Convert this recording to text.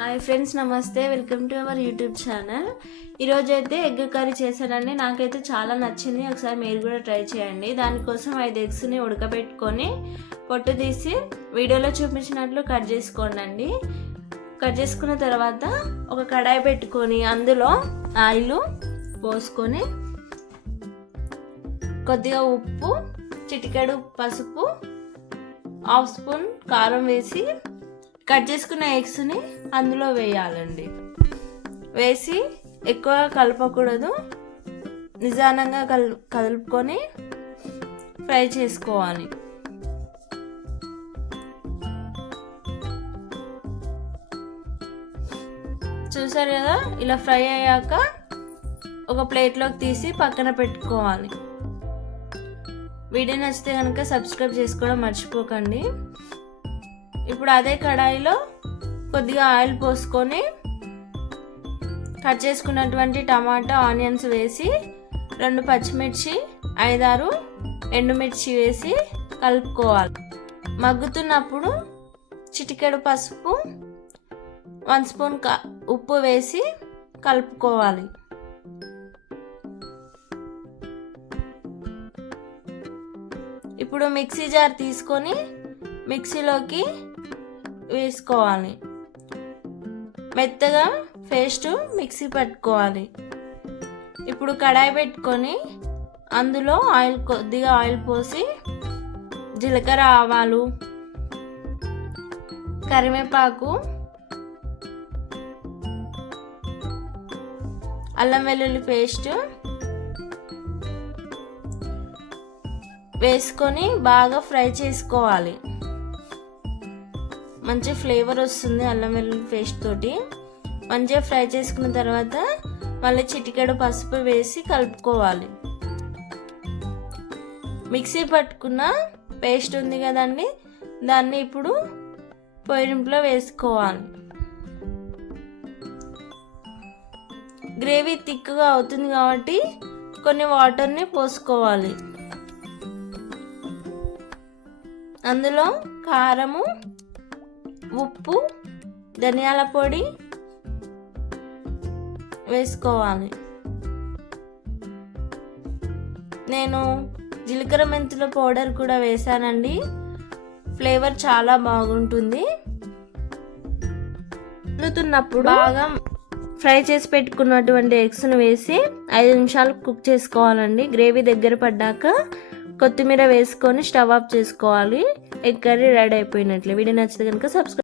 Hi friends నమస్తే. Welcome to our YouTube channel. ఈరోజు అయితే ఎగ్ కర్రీ చేశానండి. నాకైతే చాలా నచ్చింది. ఒకసారి మీరు కూడా ట్రై చేయండి. దానికోసం ఐదు ఎగ్స్ని ఉడకబెట్టుకొని పొట్టు తీసి వీడియోలో చూపించినట్లు కట్ చేసుకోండి కట్ చేసుకున్న తర్వాత ఒక కడాయి పెట్టుకొని అందులో ఆయిల్ పోసుకొని కొద్దిగా ఉప్పు చిటికెడు పసుపు హాఫ్ స్పూన్ కారం వేసి కట్ చేసుకున్న ఎగ్స్ని అందులో వేయాలండి. వేసి ఎక్కువ కలపకూడదు. నిదానంగా కల్ కలుపుకొని ఫ్రై చేసుకోవాలి. చూసారు కదా? ఇలా ఫ్రై అయ్యాక ఒక ప్లేట్లోకి తీసి పక్కన పెట్టుకోవాలి. వీడియో నచ్చితే కనుక సబ్స్క్రైబ్ చేసుకోవడం మర్చిపోకండి. ఇప్పుడు అదే కడాయిలో కొద్దిగా ఆయిల్ పోసుకొని కట్ చేసుకున్నటువంటి టమాటా ఆనియన్స్ వేసి రెండు పచ్చిమిర్చి ఐదారు ఎండుమిర్చి వేసి కలుపుకోవాలి. మగ్గుతున్నప్పుడు చిటికెడు పసుపు వన్ స్పూన్ ఉప్పు వేసి కలుపుకోవాలి. ఇప్పుడు మిక్సీ జార్ తీసుకొని మిక్సీలోకి వేసుకోవాలి. మెత్తగా పేస్ట్ మిక్సీ పట్టుకోవాలి. ఇప్పుడు కడాయి పెట్టుకొని అందులో ఆయిల్ కొద్దిగా ఆయిల్ పోసి జీలకర్ర ఆవాలు కరివేపాకు అల్లం వెల్లుల్లి పేస్ట్ వేసుకొని బాగా ఫ్రై చేసుకోవాలి. మంచి ఫ్లేవర్ వస్తుంది అల్లం వెల్లుల్లి పేస్ట్ తోటి. మంచిగా ఫ్రై చేసుకున్న తర్వాత మళ్ళీ చిటికెడు పసుపు వేసి కలుపుకోవాలి. మిక్సీ పట్టుకున్న పేస్ట్ ఉంది కదండి దాన్ని ఇప్పుడు పొయ్యింపులో వేసుకోవాలి. గ్రేవీ థిక్గా అవుతుంది కాబట్టి కొన్ని వాటర్ని పోసుకోవాలి. అందులో కారము ఉప్పు ధనియాల పొడి వేసుకోవాలి. నేను జీలకర్ర మెంతుల పౌడర్ కూడా వేసానండి. ఫ్లేవర్ చాలా బాగుంటుంది. ఉడుకుతున్నప్పుడు బాగా ఫ్రై చేసి పెట్టుకున్నటువంటి ఎగ్స్ను వేసి ఐదు నిమిషాలు కుక్ చేసుకోవాలండి. గ్రేవీ దగ్గర పడ్డాక కొత్తిమీర వేసుకొని స్టవ్ ఆఫ్ చేసుకోవాలి. ఎగ్ కర్రీ రెడీ అయిపోయినట్లే. వీడియో నచ్చితే కనుక సబ్స్క్రైబ్